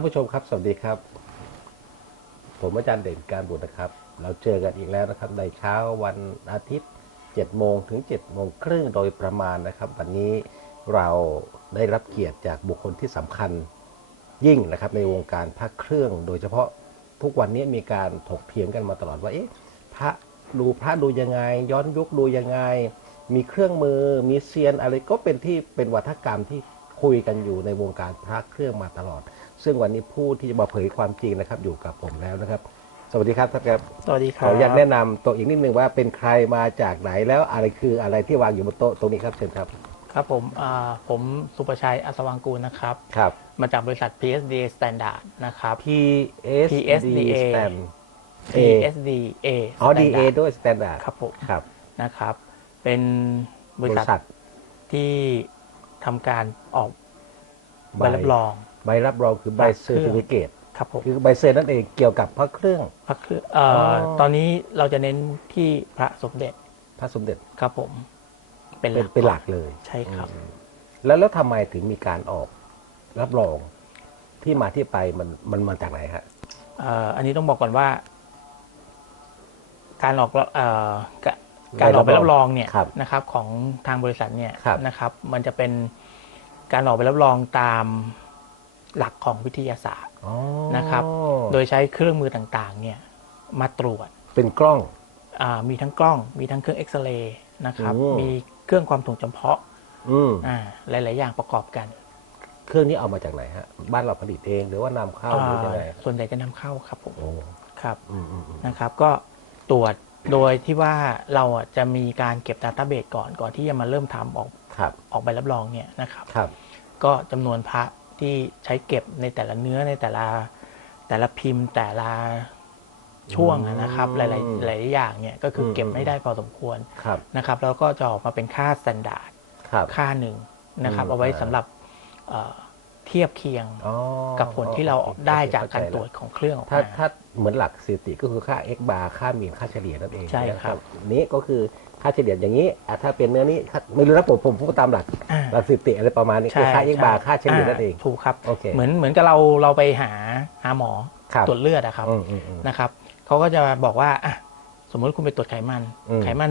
านผู้ชมครับ สวัสดีครับ ผมอาจารย์เด่นการบุตรนะครับ เราเจอกันอีกแล้วนะครับ ในเช้าวันอาทิตย์7โมงถึง7โมงครึ่งโดยประมาณนะครับ วันนี้เราได้รับเกียรติจากบุคคลที่สำคัญยิ่งนะครับ ในวงการพระเครื่อง โดยเฉพาะทุกวันนี้มีการถกเถียงกันมาตลอดว่าเอ๊ะพระดูพระดูยังไง ย้อนยุคดูยังไง มีเครื่องมือมีเซียนอะไรก็เป็นที่เป็นวัฒกรรมที่ คุยกันอยู่ในวงการพระเครื่องมาตลอด ซึ่งวันนี้ผู้ที่จะมาเผยความจริงนะครับ อยู่กับผมแล้วนะครับ สวัสดีครับท่านครับสวัสดีคขรัอบอนุญาตแนะนำตัวอีกนิดนึงว่าเป็นใครมาจากไหนแล้วอะไรคืออะไรที่วางอยู่บนโต๊ะตรงนี้ครับเชิญครับครับผมอ่าผมสุประชัยอัศวังกูลนะครับ ครับ มาจากบริษัท PSD Standard นะครับ PSD PSDA stand A PSD-A อ๋อ DA Standard ด้วย standard ครับผมครับนะครับ เป็นบบริริษัทษัทที่ ทำการออกใบรับรอง ใบรับรองคือใบพระเคเซรื่อองร์ติฟิเคตครับผมคือใบเซอร์นั่นเองเกี่ยวกับพระเครื่องพระเครื่องเอ่อออตอนนี้เราจะเน้นที่พระสมเด็จ พระสมเด็จครับผม เป็นหเป็นลักเป็นหลักเลยใช่ครับอืมแล้วแล้วทำไมถึงมีการออกรับรองที่มาที่ไปมันมันมาจากไหนฮะเอ่ออันนี้ต้องบอกก่อนว่า การออกเอ่อ กะการออกใบรับรองเนี่ยครับนะครับของทางบริษัทเนี่ยครับ นะครับ มันจะเป็นการออกใบรับรองตามหลักของวิทยาศาสตร์อ๋อนะครับ โดยใช้เครื่องมือต่างๆเนี่ยมาตรวจเป็นกล้องอ่ามีทั้งกล้อง มีทั้งเครื่องเอ็กซเรย์นะครับ โอ้ มีเครื่องความถี่จำเพาะอืมอ่าหลาย ๆ อย่างประกอบกันเครื่องนี้เอามาจากไหนฮะ บ้านเราผลิตเองหรือว่านำเข้าหรือยังไงอ่าส่วนใหญ่จะนำเข้าครับผมโอ้ครับ อืมอืมอืมนะครับ ก็ตรวจ โดยที่ว่าเราอะจะมีการเก็บ Database ก่อนก่อนที่จะมาเริ่มทำออกครับออกใบรับรองเนี่ยนะครับ ครับ ก็จำนวนพระที่ใช้เก็บในแต่ละเนื้อในแต่ละแต่ละพิมพ์แต่ละช่วงอะนะครับหลายๆหลายๆอย่างเนี่ยก็คือเก็บไม่ได้พอสมควรครับนะครับ แล้วก็จะออกมาเป็นค่าสแตนดาร์ดครับ ค่าหนึ่งนะครับ อืมเอาไว้อ่าสำหรับเอ่อ เทียบเคียงอ๋อกับผลที่เราโอคได้โอเคจากการเข้ใจตรวจของเครื่องออกถ้ามา ถ้าเหมือนหลักสถิติก็คือค่า x bar ค่ามีนค่าเฉลี่ยนั่นเองใช่ครับ นี้ก็คือค่าเฉลี่ยอย่างนี้อะถ้าเป็นเนื้อนี้ถ้าไม่รู้นะผมผมพูดตามหลักอ่าหลักสถิติอะไรประมาณนี้คือค่า x bar ค่าเฉลี่ยนั่นเองถูกครับ โอเคเหมือนเหมือนกับเราเราไปหาหาหมอครับ ตรวจเลือดอะครับอืมอืมอืม นะครับเขาก็จะบอกว่าอะสมมติคุณไปตรวจไขมัน อืม ไขมัน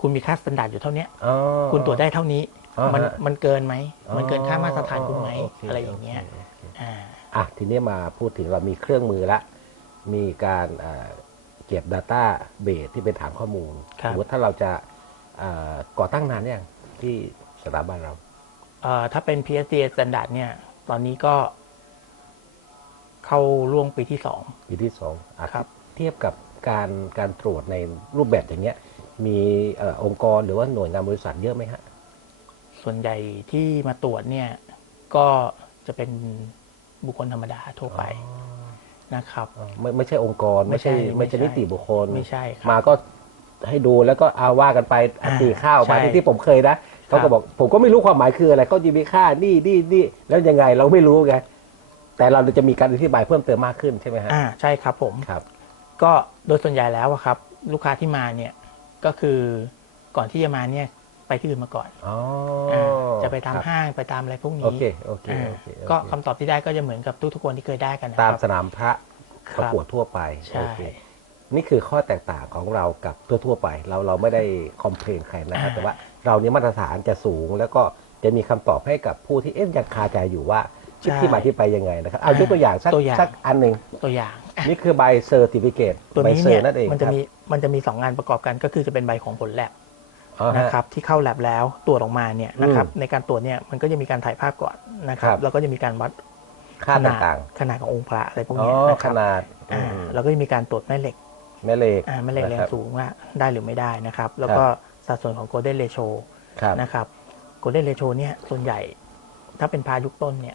คุณมีค่าสแตนดาร์ดอยู่เท่าเนี้ยอ๋อ คุณตรวจได้เท่านี้อ๋อ มันฮะมันเกินไหม มันเกินค่าอ๋อมาตรฐานคุณไหมโเคอะไรอย่างเงี้ยโคโอเคอ่าอะทีนี้มาพูดถึงเรามีเครื่องมือละ มีการเอ่อเก็บ Data b a s e ที่เป็นฐานข้อมูลครับสมมติถ้าเราจะเอ่อก่อตั้งนานยังที่สถาบันเราเอ่อถ้าเป็น PSDA standard เนี่ย ตอนนี้ก็ เข้าล่วงปีที่สองปีที่สองอะครับ เทียบกับการการตรวจในรูปแบบอย่างเงี้ย มีเออองค์กรหรือว่าหน่วยงานบริษัทเยอะไหมฮะ ส่วนใหญ่ที่มาตรวจเนี่ยก็จะเป็นบุคคลธรรมดาทั่วไปนะครับอ๋อไม่ไม่ใช่องค์กร ไม่ใช่ไม่ไม่ใช่ใช่นิติบุคคลไม่ใช่ครับมาก็ให้ดูแล้วก็เอาว่ากันไปอ่าตีข้าวมาใช่ที่ที่ผมเคยนะเขาครัก็บบอกผมก็ไม่รู้ความหมายคืออะไรเขาจะมีค่านี่นี่นี่แล้วยังไงเราไม่รู้ไงแต่เราจะมีการอธิบายเพิ่มเติมมากขึ้นใช่ไหมฮะอ่าใช่ครับผมครับ ก็โดยส่วนใหญ่แล้วอะครับ ลูกค้าที่มาเนี่ยก็คือก่อนที่จะมาเนี่ย ไปที่อื่นมาก่อนอ๋อาจะไปตามครับห้างไปตามอะไรพวกโอนี้เคโอเคอ่าโอเคโอเคก็คำตอบที่ได้ก็จะเหมือนกับทุกๆคนที่เคยได้กันนะคตามรับสนามพระคปรับระกวดทั่วไปใช่โอเคนี่คือข้อแตกต่างของเรากับทั่วๆไป เราเราไม่ได้คอมเพลนใครนะครับแต่ว่าเราเนี่ยมาตรฐานจะสูง แล้วก็จะมีคำตอบให้กับผู้ที่เอ๊ะยังคาใจอยู่ว่าที่ที่มาที่ไปยังไงนะครับเอายกตัวอย่างสักตัวอย่างสักอันหนึ่งตัวอย่างอะนี่คือใบเซอร์ติฟิเคตตัวใบนี้เซอเนี่ยร์นั่นเองมันจะครับมีมันจะมีสองงานประกอบกันก็คือจะเป็นใบของผลแลบ อ๋อฮนะครับที่เข้าแลบแล้วตรวจออกมาเนี่ยนะครับอืมในการตรวจเนี่ยมันก็จะมีการถ่ายภาพก่อนนะครัครับ บแล้วก็จะมีการวัดค่าขนาดต่างขนาดขององค์พระอะไรพวกๆอ๋อเนี้ยนะคขรับนาดอ่าอืมแล้วก็จะมีการตรวจแม่เหล็กแม่เหล็กอ่าแม่เหล็กแรนะงครับ สูงว่าได้หรือไม่ได้นะครับ แล้วก็สัดส่วนของ golden ratio ครับ นะครับ golden ratio เนี่ยส่วนใหญ่ถ้าเป็นพายุคต้นเนี่ย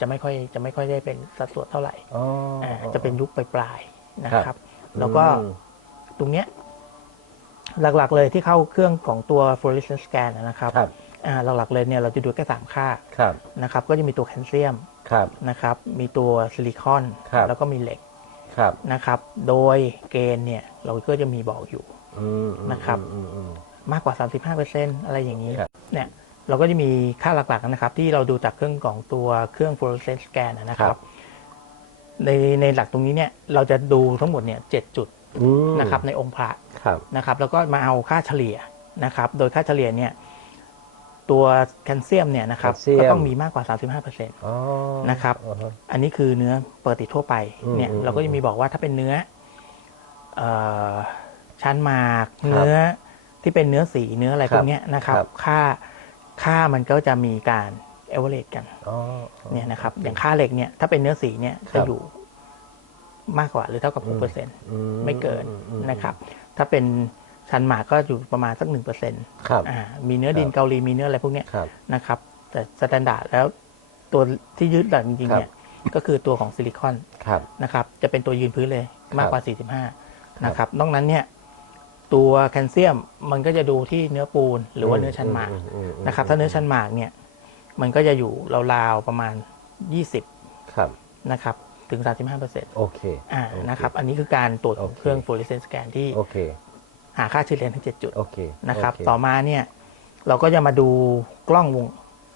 จะไม่ค่อยจะไม่ค่อยได้เป็นสัดส่วนเท่าไหร่ อ๋อออ่าจะเป็นยุคปลายๆนะคครัรับ บแล้วก็อืม ตรงเนี้ย หลักๆเลยที่เข้าเครื่องของตัว fluorescence scan นะครับครับอ่าหลักๆเลยเนี่ยเราจะดูแค่สามค่าครับนะครับก็จะมีตัวแคลเซียมครับนะครับมีตัวซิลิคอนครับแล้วก็มีเหล็กครับนะครับ โดยเกณฑ์เนี่ยเราก็จะมีบอกอยู่อืมอืมนะครับ อืมอืม มากกว่า 35%อะไรอย่างนี้ครับ เนี่ยเราก็จะมีค่าหลักๆนะครับ ที่เราดูจากเครื่องของตัวเครื่อง fluorescence scan นะครับ ในในหลักตรงนี้เนี่ยเราจะดูทั้งหมดเนี่ยเจ็ดจุดอืม นะครับในองค์พระครับนะครับ แล้วก็มาเอาค่าเฉลี่ยนะครับ โดยค่าเฉลี่ยเนี่ยตัวแคลเซียมเนี่ยนะครับแคลเซียมก็ต้องมีมากกว่า 35%อ๋อนะครับอ่าฮะอันนี้คือเนื้อปกติทั่วไปอืมเนี่ยอืมเราก็จะมีบอกว่าถ้าเป็นเนื้อเอ่อชั้นหมากครับเนื้อที่เป็นเนื้อสีเนื้ออะไรครับพวกเนี้ยนะครับครับ ค่าค่ามันก็จะมีการเอเวอเรกันอ๋อเนี่ยนะครับ อย่างค่าเหล็กเนี่ยถ้าเป็นเนื้อสีเนี่ยครัจะบอยู่ มากกว่าหรือเท่ากับ6เปอร์เซ็นต์อืไม่เกินอืมอืมนะครับถ้าเป็นชั้นหมากก็อยู่ประมาณสักหนึ่งเปอร์เซ็นต์ครับมีเนื้อดินครับเกาหลีมีเนื้ออะไรพวกเนี้ยครับนะครับ แต่สแตนดาร์ดแล้วตัวที่ยึดหลักจริงๆเนี่ยก็คือตัวของซิลิคอนครับนะครับ จะเป็นตัวยืนพื้นเลยมากกว่าครับ45 นะครับ นอกนั้นเนี่ย ตัวแคลเซียมมันก็จะดูที่เนื้อปูนหรือว่าเนื้อชั้นหมากอือืมนะครับ ถ้าเนื้อชั้นหมากเนี่ย มันก็จะอยู่ราวๆประมาณ 20 ครับนะครับ ถึง 35เปอร์เซ็นต์โอเคอ่าโอเนะครับ อันนี้คือการตรวจโอเคเครื่อง fluorescence scan ที่โอเคหาค่าเฉลี่ยทั้ง 7 จุดโอเคนะครับ โเต่อมาเนี่ยเราก็จะมาดูกล้องวง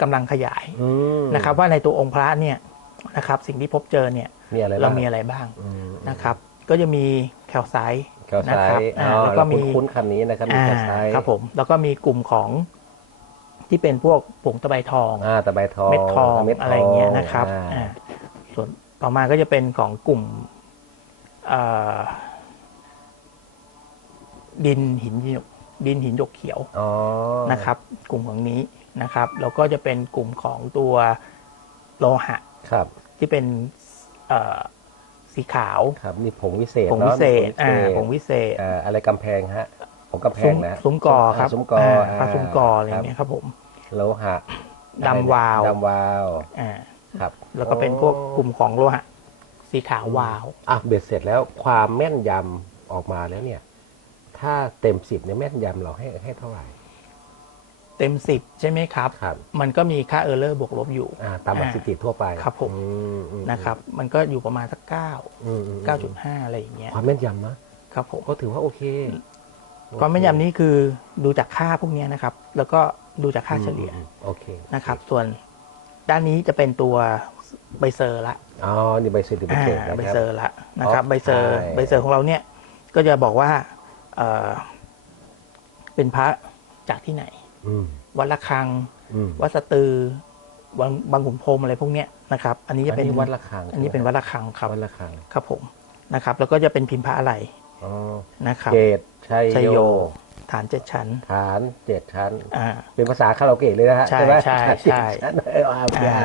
กำลังขยายอืมนะครับ ว่าในตัวองค์พระเนี่ยนะครับสิ่งที่พบเจอเนี่ยมีอะไรบ้างเรามีอะไรบ้างอืมนะครับ ก็จะมีแคลไซต์แคลไซนะครับต์อ่าอ๋อแล้วก็มีคุ้นๆคันนี้นะครับมีอ่าแคลไซต์ครับผมแล้วก็มีกลุ่มของที่เป็นพวกผงตะไบทอง อ่าตะไบทองเม็ดทองม็ดทอะไรอย่างเงี้ยนะครับอ่าอ่าส่วน ต่อมาก็จะเป็นของกลุ่มเอ่อดินหินหยกดินหินหยกเขียวอ๋อนะครับ กลุ่มของนี้นะครับแล้วก็จะเป็นกลุ่มของตัวโลหะครับ ที่เป็นเอ่อสีขาวครับมีผงวิเศษผงวิเศษนอะอ่ามีผงวิเศษอ่าอะไรกำแพงฮะผงกำแพซุ้งมนะซุ้มกอครับาซุ้มกออ่าอ่าพระซุ้มกออะไรอย่างเงี้ยครับผมโลหะดำวาวดำวาวอ่า ครับแล้วก็เป็นพวกกลุ่มของโลหะสีขาววาว อะเบ็ดเสร็จแล้วความแม่นยำออกมาแล้วเนี่ย ถ้าเต็มสิบเนี่ยแม่นยำเราให้ให้เท่าไหร่ เต็มสิบใช่ไหมครับ ครับ มันก็มีค่าเออร์เลอร์บวกลบอยู่ อ่าตามสถิติทั่วไปครับผม อือืนะครับ มันก็อยู่ประมาณสักเก้าอืมอืมเก้าจุดห้าอะไรอย่างเงี้ยความแม่นยำนะครับผม ก็ถือว่าโอเคความแม่นยำนี้คือดูจากค่าพวกเนี้ยนะครับ แล้วก็ดูจากค่าเฉลี่ยอืมอืมโอเคนะครับ ส่วน ด้านนี้จะเป็นตัวใบเซอร์ละอ๋อนี่ใบเซอร์ติฟิอ่าเคตนะใบครับเซอร์ละนะครับอ๋อใบเซอร์ใช่ ใบเซอร์ของเราเนี่ยก็จะบอกว่าเอ่อเป็นพระจากที่ไหน อืมวัดระฆัง อืมวัดสตือบางบางขุนพรหมอะไรพวกเนี้ยนะครับ อันนี้จะเป็นอันนี้วัดระฆังอันนี้เป็นวัดระฆังครับวัดระฆังครับผมนะครับ แล้วก็จะเป็นพิมพ์พระอะไรอ๋อนะครับ เกตชัยชัยโยโย ฐานเจ็ดชั้น ฐานเจ็ดชั้น อ่า เป็นภาษาคาราโอเกะเลยนะฮะใช่ไหมใช่ฐานใช่เจ็ดชั้นเออเอาอ่า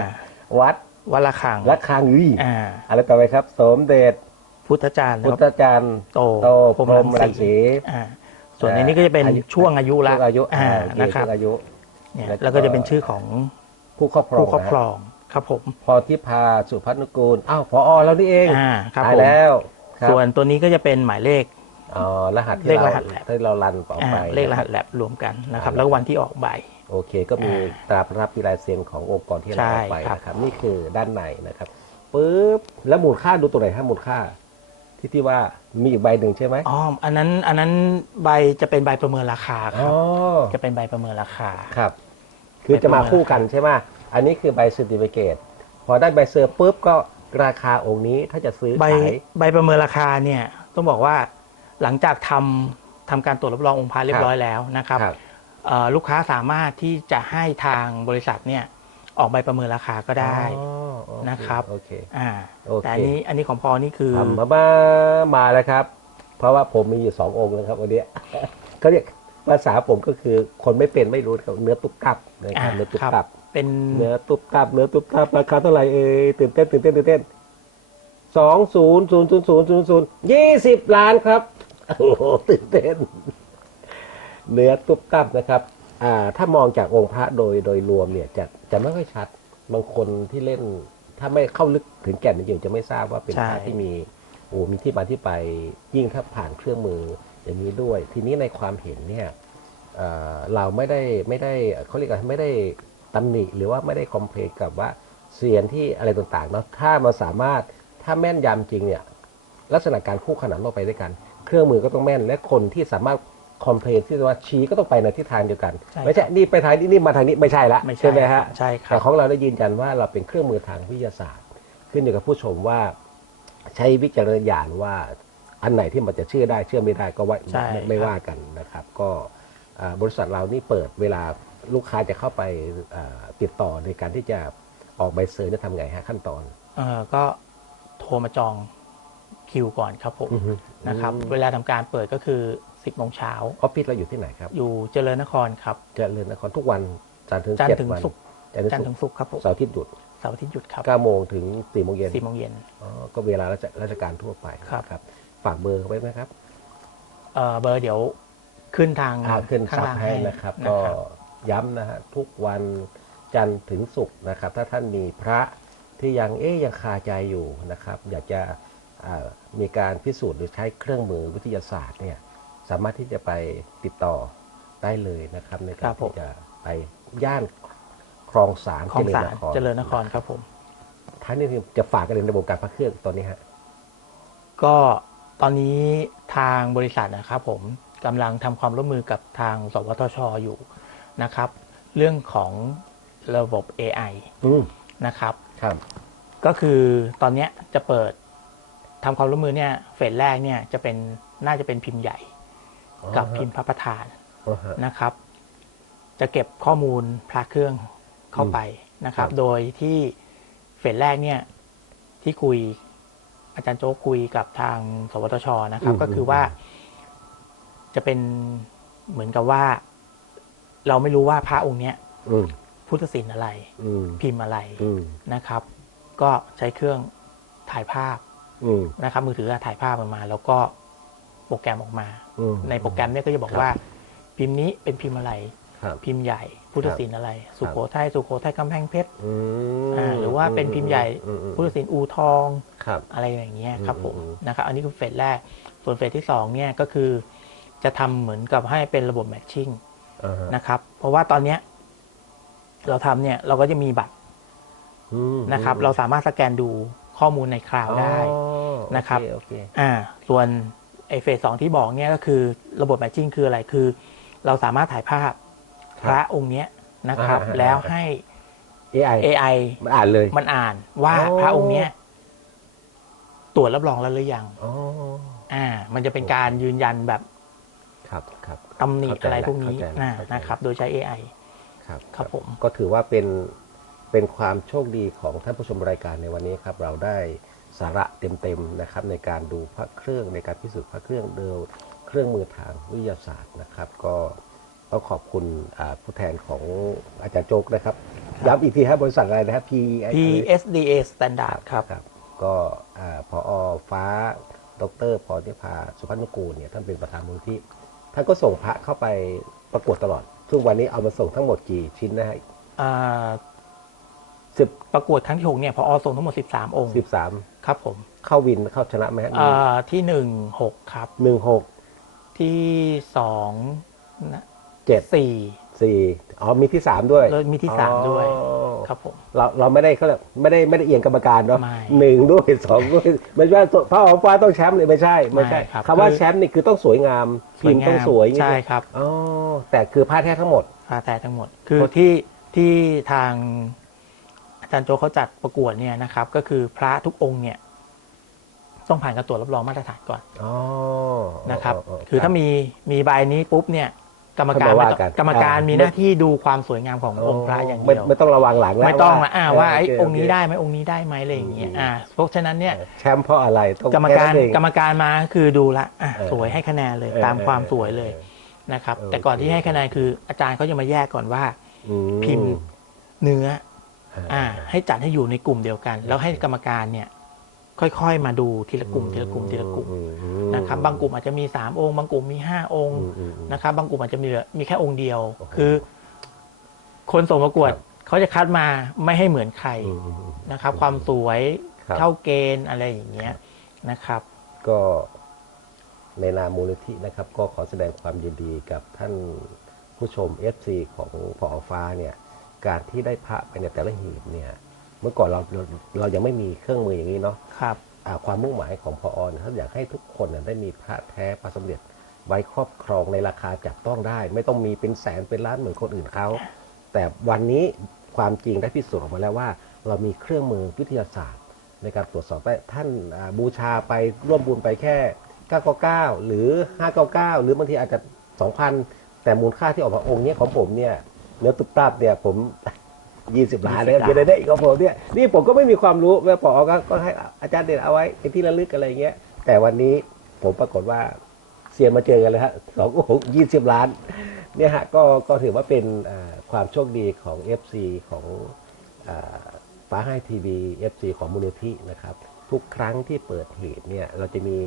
วัดวัดระฆังระฆังอุ้ยอ่า อะไรต่อไปครับ สมเด็จพุทธจารย์พุคทรับธจารย์โตโตพรหมรังสี อ่า ส่วนในนี้ก็จะเป็นอายุ ช่วงอายุละช่วงอายุอ่าอ่าโอเคนะครับช่วงอายุ เนี่ยแล้วก็ แล้วก็จะเป็นชื่อของผู้ครอบครองผู้ครอบนะครองครับผมพอที่พาสุพัฒนุกูลอ้าวพอแล้วนี่เองอ่าครับตายผม แล้วครับส่วนตัวนี้ก็จะเป็นหมายเลขอ๋อ รหัสที่เลขเรารหัสแลบที่เรารันต่ออ่าไปเลขรหัสแลบรวมกันนะครับแล้ววันที่ออกใบ โอเค ก็มีอ่าตราประทับมีลายเซ็นขององค์กรที่เราใช่เอาไปครับ นะครับ นี่คือด้านในนะครับปุ๊บแล้วมูลค่าดูตัวไหนฮะมูลค่า ที่ที่ว่ามีอีกใบหนึ่งใช่ไหมอ๋ออันนั้นอันนั้นใบจะเป็นใบประเมินราคาคอ๋รัอบจะเป็นใบประเมินราคา ครับ คือจะมาคู่กันใช่ไหมอันนี้คือใบเซอร์ติฟิเคตพอได้ใบเซอร์ปุ๊บก็ราคาองค์นี้ถ้าจะซื้อใบขาย ใบประเมินราคาเนี่ยต้องบอกว่า หลังจากทำทำการตรวจรับรององค์พระเรียบร้อยแล้วนะครับครับเอ่อลูกค้าสามารถที่จะให้ทางบริษัทเนี่ยออกใบประเมินราคาก็ได้อ๋อโอเนะครับโอเคอ่าโอเคแต่อันนี้อันนี้ของพอนี่คือทำมาบ้ามาแล้วครับ เพราะว่าผมมีอยู่สององค์นะครับวันเนี้ยเขาเรียกภาษาผมก็คือคนไม่เป็นไม่รู้ครับเนื้อตุ๊บตับนะครับอ่าเนื้อตุ๊บครับตับเป็นเนื้อตุ๊บตับเนื้อตุ๊บตับราคาเท่าไหร่เอ่ยตื่นเต้นตื่นเต้นตื่นเต้นสองศูนย์ศูนย์ศูนย์ศูนย์ศูนย์ศูนย์ยี่สิบล้านครับ โอ้โหตื่นเต้น เนื้อตุ๊บตับนะครับอ่าถ้ามองจากองค์พระโดยโดยรวมเนี่ยจะจะไม่ค่อยชัด บางคนที่เล่น ถ้าไม่เข้าลึกถึงแก่นจริงๆจะไม่ทราบว่าเป็นพระที่มีโอ้มีที่มาที่ไปยิ่งถ้าผ่านเครื่องมืออย่างนี้ด้วย ทีนี้ในความเห็นเนี่ยเอ่อเราไม่ได้ไม่ได้เขาเรียกอะไรไม่ได้ตำหนิหรือว่าไม่ได้คอมเพลนกับว่าเสียนที่อะไรต่างๆเนาะถ้ามันสามารถถ้าแม่นยำจริงเนี่ย ลักษณะการคู่ขนานต้องไปด้วยกัน เครื่องมือก็ต้องแม่น และคนที่สามารถคอมเพลนที่ว่าชี้ก็ต้องไปในทิศทางเดียวกันใช่ไม่ใช่นี่ไปทางนี้นี่มาทางนี้ไม่ใช่ละไม่ใช่ไหมฮะใช่ครัแต่บของเราได้ยืนยันว่าเราเป็นเครื่องมือทางวิทยาศาสตร์ ขึ้นอยู่กับผู้ชมว่า ใช้วิจารณญาณว่าอันไหนที่มันจะเชื่อได้เชื่อไม่ได้ก็ว่าใช่ไม่ไม่ครับว่ากันนะครับ ก็อ่าบริษัทเรานี่เปิดเวลาลูกค้าจะเข้าไปอ่าติดต่อในการที่จะออกใบเซอร์จะทำไงฮะขั้นตอนเออก็โทรมาจอง คิวก่อนครับผมอือฮึนะครับอืมเวลาทำการเปิดก็คือ 10โมงเช้าออฟฟิศเราอยู่ที่ไหนครับ อยู่เจริญนครครับเจริญนครทุกวันจันทร์ถึงจันทเจ็ดร์ถึงวันศุกร์จันทร์จันทร์ถึถึงงศุกร์ศุกร์ครับผมเสาร์อาทิตย์หยุดเสาร์อาทิตย์หยุดครับเก้าโมงถึงสี่โมงเย็นสี่โมงเย็นอ๋อก็เวลาราชราชการทั่วไปครับครับฝากเบอร์ไว้ไหมครับเอ่อเบอร์เดี๋ยวขึ้นทางอ่าขึ้นข้างซับล่างให้ให้นะครับนะก็ครับย้ำนะฮะทุกวันจันทร์ถึงศุกร์นะครับ ถ้าท่านมีพระที่ยังเอ๊ยยังคาใจอยู่นะครับ อยากจะอ่า มีการพิสูจน์หรือใช้เครื่องมือวิทยาศาสตร์เนี่ยสามารถที่จะไปติดต่อได้เลยนะครับ ในครัการบผมที่จะไปย่านคลองสารคลองสารครเจริญนครครับผมท่านนี่จะฝากกันในวงการพระเครื่องตอนนี้ฮะก็ตอนนี้ทางบริษัทนะครับผมกำลังทำความร่วมมือกับทาง สวทชอยู่นะครับ เรื่องของระบบ AI อืมนะครับครับ ก็คือตอนเนี้ยจะเปิด ทำความร่วมมือเนี่ยเฟสแรกเนี่ยจะเป็นน่าจะเป็นพิมพ์ใหญ่กับพิมพ์พระประธานอ๋อฮะนะครับ จะเก็บข้อมูลพระเครื่องเข้าไปนะครับครับโดยที่เฟสแรกเนี่ยที่คุยอาจารย์โจ๊กคุยกับทางสวทชนะครับ ก็คือว่าจะเป็นเหมือนกับว่า เราไม่รู้ว่าพระองค์เนี้ยอืมพุทธศิลป์อะไรอืมพิมพ์อะไรอืมนะครับ ก็ใช้เครื่องถ่ายภาพอืม นะครับมือถือถ่ายภาพออกมา แล้วก็โปรแกรมออกมาอืมในโปรแกรมเนี่ยก็จะบอกครับว่า พิมพ์นี้เป็นพิมพ์อะไรครับพิมพ์ใหญ่พุทธศิลป์อะไร สุโขทัยสุโขทัยกำแพงเพชรอืมอ่าหรือว่าเป็นพิมพ์ใหญ่อืมอืมพุทธศิลป์อูทองครับอะไรอย่างเงี้ยครับผมอืมอืมนะครับอันนี้คือเฟสแรก ส่วนเฟสที่สองเนี่ยก็คือ จะทำเหมือนกับให้เป็นระบบแมทชิ่งอ่าฮะนะครับ เพราะว่าตอนเนี้ยเราทำเนี่ยเราก็จะมีบัตรอืมนะครับ เราสามารถสแกนดู ข้อมูลในคลาวด์ได้อ๋อนะครับโอเโอเคอ่าส่วนไอเฟสสองที่บอกเนี่ยก็คือระบบแมทชิ่งคืออะไรคือ เราสามารถถ่ายภาพพระองค์เนี้ยนะครับอ่าแล้วให้ AI AI มันอ่านเลยมันอ่านว่าอ๋อพระองค์เนี้ยตรวจรับรองแล้วหรือยังอ๋ออ่า มันจะเป็นการยืนยันแบบ ครับครับตำหนิเข้าใจอะไรละพวกนี้เข้าใจละนะเข้าใจนะครับ โดยใช้ AI ครับ ครับผม ก็ถือว่าเป็น เป็นความโชคดีของท่านผู้ชมรายการในวันนี้ครับ เราได้สาระเต็มๆนะครับ ในการดูพระเครื่องในการพิสูจน์พระเครื่องเดิมเครื่องมือทางวิทยาศาสตร์นะครับ ก็ต้องขอบคุณอ่าผู้แทนของอาจารย์โจกนะครับย้ำอีกทีครับบริษัทอะไรนะครับ P PSDA Standard ครับครับก็อ่าพอฟ้า ดรพรนิพาสุพัฒนุกูลเนี่ยท่านเป็นประธานมูลที่ท่านก็ส่งพระเข้าไปประกวดตลอด ซึ่งวันนี้เอามาส่งทั้งหมดกี่ชิ้นนะฮะอ่า สิบประกวดครั้งที่หกเนี่ยพอส่งทั้งหมด 13 องค์สิบสามครับผมเข้าวินเข้าชนะไหมฮะอ่าที่หนึ่งหกครับ หนึ่งหกที่สองนะเจ็ดสี่สี่อ๋อมีที่สามด้วยแล้วมีที่สามด้วยอ๋อครับผม เราเราไม่ได้เขาเรียกไม่ได้ไม่ได้เอียงกรรมการเนาะไม่หนึ่งด้วยสองด้วยไม่ใช่ว่าพระออกฟ้าต้องแชมป์เลยไม่ใช่ ไม่ใช่ไม่ครับ คำว่าคือแชมป์นี่คือต้องสวยงามพิมพ์ต้องสวยอย่างงี้ใช่ครับอ๋อแต่คือผ้าแท้ทั้งหมดพาแต่ทั้งหมด คือที่ที่ทางอา จารย์โจเขาจัดประกวดเนี่ยนะครับ ก็คือพระทุกองค์เนี่ยต้องผ่านการตรวจรับรองมาตรฐานก่อนอ๋อนะครับอ๋อคือถ้ามีมีใบนี้ปุ๊บเนี่ยกรรมการเข้ามาว่าไม่ต้องกันกรรมการอ่ามีมีหน้าที่ดูความสวยงามขององค์พระอย่างไม่เดียวไม่ต้องระวังหลังแล้วไม่ต้องละอ่าว่าไอ้โเคองค์นี้โเคได้ไหมองค์นี้ได้ไหมอะไรอย่างเงี้ยอืมอ่าเพราะฉะนั้นเนี่ยแชมป์เพราะอะไรต้องกรรมการแค่นั้นเองกรรมการมาคือดูละอะเออสวยให้คะแนนเลยเออตามความเออสวยเลยนะครับเออแต่ก่อนโอเคที่ให้คะแนนคืออาจารย์เขาจะมาแยกก่อนว่าอืพิมพ์เนื้อ อ่าอ่าให้จัดให้อยู่ในกลุ่มเดียวกัน แล้วให้กรรมการเนี่ยค่อยๆ มาดูทีละกลุ่มทีละกลุ่มทีละกลุ่มอืมนะครับบางกลุ่มอาจจะมีสามองค์ บางกลุ่มมีห้าองค์อืมอืมอืมนะครับบางกลุ่มอาจจะมีเหลือมีแค่องค์เดียวโอ้โหคือ คนส่งประกวดครับเขาจะคัดมาไม่ให้เหมือนใครอืมอืมอืมนะครับ ความสวยครับเท่าเกณฑ์อะไรอย่างเงี้ยนะครับ ก็ในนามมูลนิธินะครับ ก็ขอแสดงความยินดีกับท่านผู้ชม FC ของพอฟ้าเนี่ย การที่ได้พระไปในแต่ละหีบเนี่ย เมื่อก่อนเราเราเรายังไม่มีเครื่องมืออย่างนี้เนาะครับอ่าความมุ่งหมายของพออเนี่ยท่านอยากให้ทุกคนเนี่ยได้มีพระแท้พระสมเด็จไว้ครอบครองในราคาจับต้องได้ ไม่ต้องมีเป็นแสนเป็นล้านเหมือนคนอื่นเขา แต่วันนี้ความจริงได้พิสูจน์ออกมาแล้วว่า เรามีเครื่องมือวิทยาศาสตร์ ในการตรวจสอบได้ท่านอ่าบูชาไปร่วมบุญไปแค่ 999 หรือ 599 หรือบางทีอาจจะ 2,000 แต่มูลค่าที่ออกมาองค์เนี้ยของผมเนี่ย เนื้อตุบตับเนี่ยผม20ล้านเลย20อยู่ในนี้ของผมเนี่ยนี่ผมก็ไม่มีความรู้แม่ปอก็ก็ให้อาจารย์เด่นเอาไว้เป็นที่ระลึกอะไรเงี้ย แต่วันนี้ผมปรากฏว่าเซียนมาเจอกันเลยฮะสององค์ยี่สิบล้าน เนี่ยฮะก็ก็ถือว่าเป็นอ่าความโชคดีของ FC ของอาฟ้าให้ทีวี FC ของมูลนิธินะครับ ทุกครั้งที่เปิดเหตุเนี่ยเราจะมี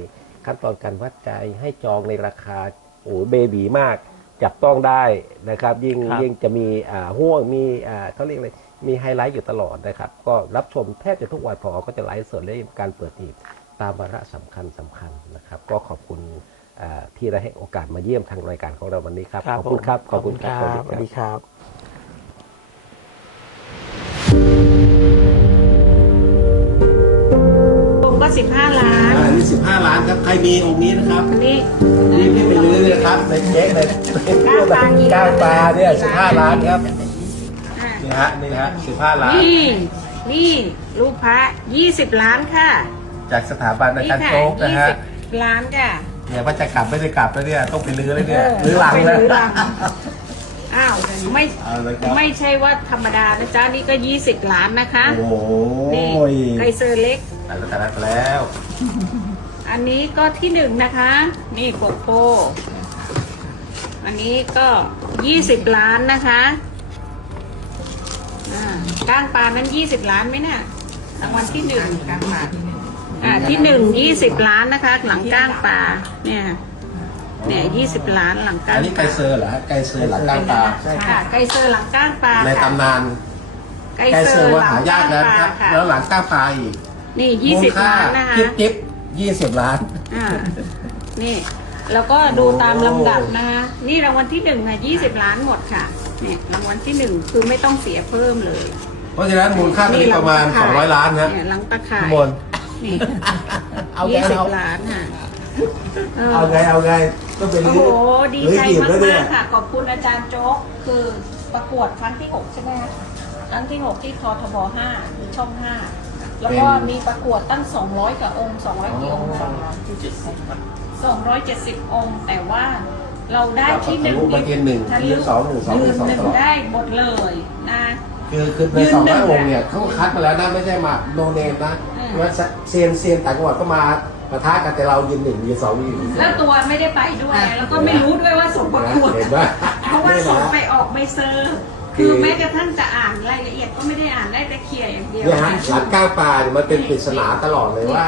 ขั้นตอนการวัดใจให้จองในราคาโอ้เบบีมาก จับต้องได้นะครับ ยิ่งครับ ยิ่งจะมีอ่าห่วงมีอ่าเขาเรียกอะไรมีไฮไลท์อยู่ตลอดนะครับ ก็รับชมแทบจะทุกวันพอก็จะไลฟ์สดและการเปิดหีบตามวาระสำคัญสำคัญนะครับ ก็ขอบคุณอ่าที่ได้ให้โอกาสมาเยี่ยมทางรายการของเราวันนี้ครับ ขอบคุณครับ ขอบคุณครับ สวัสดีครับ ผมก็สิบห้าล้านอันนี้สิบห้าล้านครับ ใครมีองค์นี้นะครับอันนี้ รีบรีบไปลื้อเลยนะครับในเช็คในในก้างปลากี่ ก้างปลาเนี่ยสิบห้าล้านครับอะนี่ฮะนี่ฮะสิบห้าล้าน นี่ นี่รูปพระยี่สิบล้านค่ะจากสถาบันอานี่จารย์ค่ะโจ๊กนะยี่ฮะสิบล้านค่ะ เนี่ยว่าจะกลับไม่ได้กลับแล้วเนี่ยต้องไปลื้อเลยเนี่ยเออลื้อหลังไปแล้วลื้อหลัง อ้าวไม่เอาเลยครับ ไม่ใช่ว่าธรรมดานะจ๊ะนี่ก็ยี่สิบล้านนะคะ โอ้ยนี่ไกเซอร์เล็กตาย แล้วตายแล้วตายแล้ว อันนี้ก็ที่หนึ่งนะคะ นี่โกโก้อันนี้ก็ยี่สิบล้านนะคะอ่าก้างปลานั้นยี่สิบล้านไหมเนี่ยรางวัลที่หนึ่งก้างปลาอ่าที่หนึ่งยี่สิบล้านนะคะ หลังก้างปลาเนี่ย เนี่ยยี่สิบล้านหลังก้างอันนี้ไกเซอร์เหรอฮะไกเซอร์หลังก้างปลาค่ะไกเซอร์หลังก้างปลาในค่ะตำนานไกไกเซเซออร์ร์ว่าหลังหายาก้ากงนะปคลารับค่ะแล้วหลังก้างปลาอีก นี่ยี่สิบมูลค่ล้านนะคะจิ๊บจิ๊บยี่สิบล้าน อ่านี่แล้วก็ดูตามลำดับนะคะนี่รางวัลที่หนึ่งค่ะยี่สิบล้านหมดค่ะเนี่ยรางวัลที่หนึ่งคือไม่ต้องเสียเพิ่มเลย เพราะฉะนั้นมูลค่าตอนนี้ประมาณ200ล้านนะเนี่ยหลังตะข่าทุยกคนนี่เอาไงยี่สิบเอาล้านค่ะเออ เอาไงเอาไงต้องไปโอ้ลื้โหอดีลื้อใจหีบมาแล้วเนี่ยกๆค่ะ ขอบคุณอาจารย์โจ๊ก คือประกวดครั้งที่หกใช่ไหมคะครั้งที่หกที่ททบห้าหรือช่องห้า แล้วก็มีประกวดตั้งสองร้อยกับองค์สองร้อยกี่องค์สองร้อยสองร้อยเจ็ดสิบองค์ แต่ว่าเราได้ที่หนึ่งทะลุมาเกณฑ์หนึ่งทะที่ลุสองหนึ่งสองหนึ่งสองหนึ่งตลอดได้หมดเลยนะคือคือในยืนสองหนึ่ร้อยงองค์เนี่ยเขาคัดมาแล้วนะไม่ใช่มาโนเนมนะอืมว่าเซียนเซียนต่างจังหวัดก็มาปะทะกันแต่เรายืนหนึ่งยืนสองยืนแล้วตัวไม่ได้ไปด้วย แล้วก็ไม่รู้ด้วยว่าส่งประกวดเห็นไหมเพราะว่านี่ส่งนะไปออกใบเซอร์ คืคืออแม้กระทั่งจะอ่านรายละเอียดก็ไม่ได้อ่านได้แต่เคลียร์อย่างเดียวเนี่ยฮะหลังก้าวปลาเนี่ยมันเป็นปริศนาตลอดเลยว่า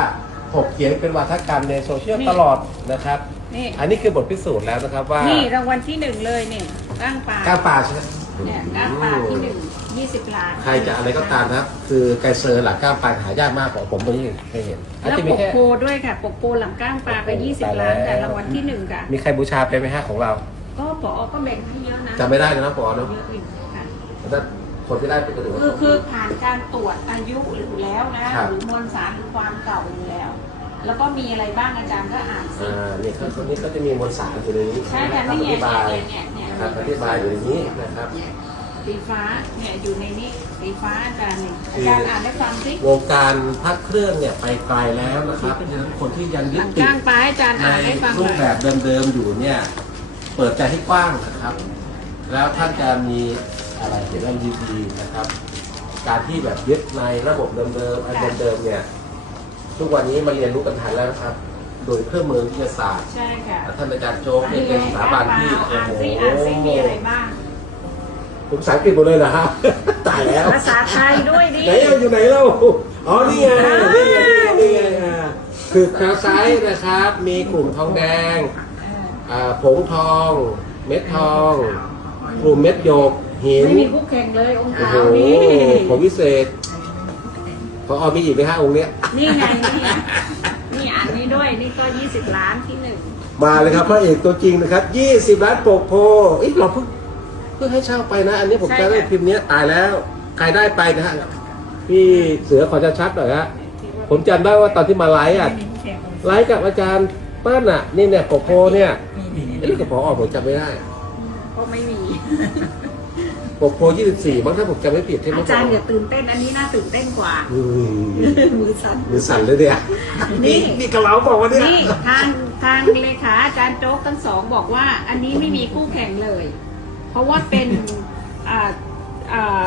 ถกเขียนเป็นวาทกรรมในโซเชียลตลอดนะครับ นี่อันนี้คือบทพิสูจน์แล้วนะครับว่า นี่รางวัลที่หนึ่งเลยนี่ก้างปลาก้าวปลาใช่ไหมเนี่ยก้างปลาที่หนึ่งยี่สิบล้าน ใครจะอะไรก็ตามนะครับคือไกเซอร์หลังก้าวปลาหายากมากกว่าผมไม่เคยเห็นอาจแล้วจะปมีกแค่โพด้วยค่ะ ปกโพหลังก้างปลาก็ยี่สิบตายแล้วล้านแต่รางวัลที่หนึ่งค่ะ มีใครบูชาไปไหมฮะของเรา ก็ปอก็แบ่งให้เยอะนะจำไม่ได้เลยนะปอเนาะ เยอะอยู่ค่ะแต่คนที่ได้เป็นกระดูกคือคือผ่านการตรวจอายุอยู่แล้วนะครับหรือมวลสารหรือความเก่าอยู่แล้ว แล้วก็มีอะไรบ้างอาจารย์ก็อ่านสิอ่าเนี่ยเขาคนนี้ก็จะมีมวลสารอยู่ในนี้ใช่ค่ะครันี่อไงธิบายเนี่ยเนี่ยนะครับอธิบายอยู่ในนี้นะครับสีฟ้าเนี่ยอยู่ในนี้สีฟ้าอาจารย์นี่อาจารย์อ่านให้ฟังสิวงการพักเครื่องเนี่ยไปไกลแล้วนะครับเพราะฉะนั้นคนที่ยังยึหดลังติดก้างปลาให้อาจารย์ในอ่านให้ฟังหรูน่ปอยแบบเดิมๆอยู่เนี่ย เปิดใจให้กว้างนะครับ แล้วท่านจะมี อะไรเขียนว่าดีๆนะครับ การที่แบบยึดในระบบเดิมๆอันเดิมๆเนี่ย ทุกวันนี้มาเรียนรู้กันทันแล้วนะครับ โดยเครื่องมือวิทยาศาสตร์ใช่ค่ะท่านอาจารย์โจ๊กเนี่ยเป็นสถาบันที่โอ้อ่านโหซิอ่านซิมีอะไรบ้าง ผมภาษาอังกฤษหมดเลยนะฮะตายแล้ว ภาษาไทยด้วยดิ ไหนเอาอยู่ไหนเล่าอ๋อนี่ไงนี่ไงนี่ไงนี่ไงอ่าคือคาไซต์นะครับ มีกลุ่มทองแดงอ่าผงทอง เม็ดทอง กลุ่มเม็ดหยก หินไม่มีคู่แข่งเลยองค์โอ้ขาวโหนี่ผมพิเศษพอเอามีอีกไหมฮะองค์เนี้ย นี่ไงนี่ไงนี่อันนี้ด้วยนี่ก็ยี่สิบล้านที่หนึ่งมาเลยครับพระเอกตัวจริงนะครับ 20 ล้านปกโพเอ้ยเราเพิ่งเพิ่งให้เช่าไปนะ อันนี้ผมจะได้พิมพ์เนี้ยตายแล้ว ใครได้ไปนะฮะพี่เสือขอชัดๆหน่อยฮะผมจำได้ว่าตอนที่มาไลฟ์อะไลฟ์กับอาจารย์เปิ้ลอะ นี่เนี่ยปกโพเนี่ยเอ้ยหรือกับพอออกผมจำไม่ได้ ก็ไม่มี ปกโพ24มั้งถ้าผมจำไม่ผิดใช่ไหมอาจารย์อย่าตื่นเต้นอันนี้น่าตื่นเต้นกว่า อืมมือสั่น มือสั่นเลยเนี่ยนี่ นี่กระเราบอกว่าเนี่ยนี่ทางทางเลขาอาจารย์โจ๊กทั้งสองบอกว่า อันนี้ไม่มีคู่แข่งเลย เพราะว่าเป็นอ่าอ่า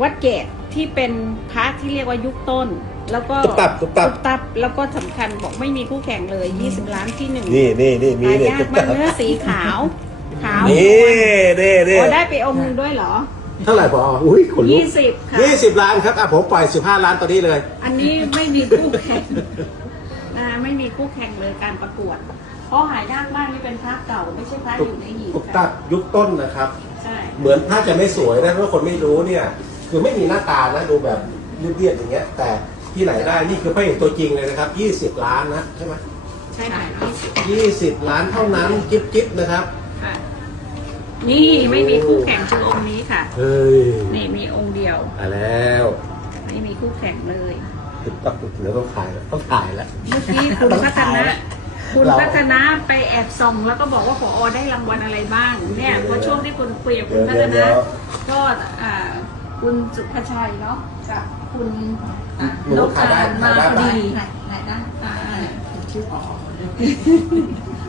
วัดเกตที่เป็นพระที่เรียกว่ายุคต้น แล้วก็ตุ๊บตับตุ๊บตับ ตับแล้วก็สำคัญบอกไม่มีคู่แข่งเลย 20 ล้านที่หนึ่งนี่นี่นี่มีหาเนี่ยยากตุ๊บมัตันบเนื้อสีขาว ขาวนี่นี่นี่โอ้ได้ไปองค์หนึงด้วยเหรอเท่าไหร่พออุ้ยขนลุก20ค่ะ ยี่สิบล้านครับอะผมปล่อยสิบห้าล้านตอนนี้เลย อันนี้ไม่มีคู่แข่งอ่าไม่มีคู่แข่งเลยการประกวด เพราะหายากมากนี่เป็นพระเก่า ไม่ใช่พระอยู่ในหีบตุ๊บตับยุคต้นนะครับ ใช่เหมือนถ้าจะไม่สวยนะเพราะคนไม่รู้เนี่ย คือไม่มีหน้าตานะดูแบบเรียบๆอย่างเงี้ย แต่ที่ไหนได้นี่คือพระเอกตัวจริงเลยนะครับยี่สิบล้านนะใช่ไหมใช่ค่ะยี่สิบยี่สิบล้านเท่านั้นจิ๊บจิ๊บนะครับค่ะ นี่ไม่มีคู่แข่งคือองค์นี้ค่ะ เฮ้ยนี่มีองค์เดียว มาแล้วไม่มีคู่แข่งเลยตุ๊บตับเดี๋ยวต้องถ่ายแล้วต้องถ่ายแล้ว เมื่อกี้คุณพัฒนะคุณเราพัฒนะไปแอบส่องแล้วก็บอกว่าผอได้รางวัลอะไรบ้างเนี่ยพอช่วงที่คุณคุยกับคุณพัฒเดี๋นะยว ก็อ่าคุณสุภชัยเนาะกับคุณอะหนูถ่ายได้ มาถ่ายได้พอดี ไหมถ่ายได้อ่า ชื่อผอ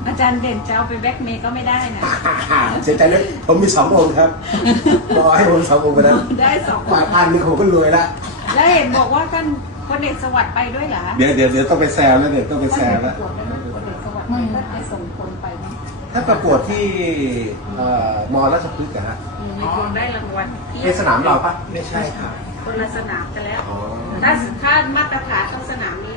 อาจารย์เด่นจะเอาไปแบ็กเมย์ก็ไม่ได้นะ เสียใจเลยผมมีสององค์ครับรอให้ผมสององค์ไปแล้วได้สองกว่าพันนี่ผมก็รวยละแล้วเห็นบอกว่าท่านพลเอกสวัสดิ์ไปด้วยเหรอเดี๋ยวเดี๋ยวเดี๋ยวต้องไปแซวแล้วเดี๋ยวต้องไปแซวแล้วประกวดกันไหมพลเอกสวัสดิ์ไปท่านไปส่งคนไปไหมถ้าประกวดที่เอ่อมอราชพฤกษ์อะฮะมีคนได้รางวัลที่ในสนามเราปะไม่ใช่ครับคนละสนามกันแล้ว อ๋อถ้าถ้ามาตรฐานต้องสนามนี้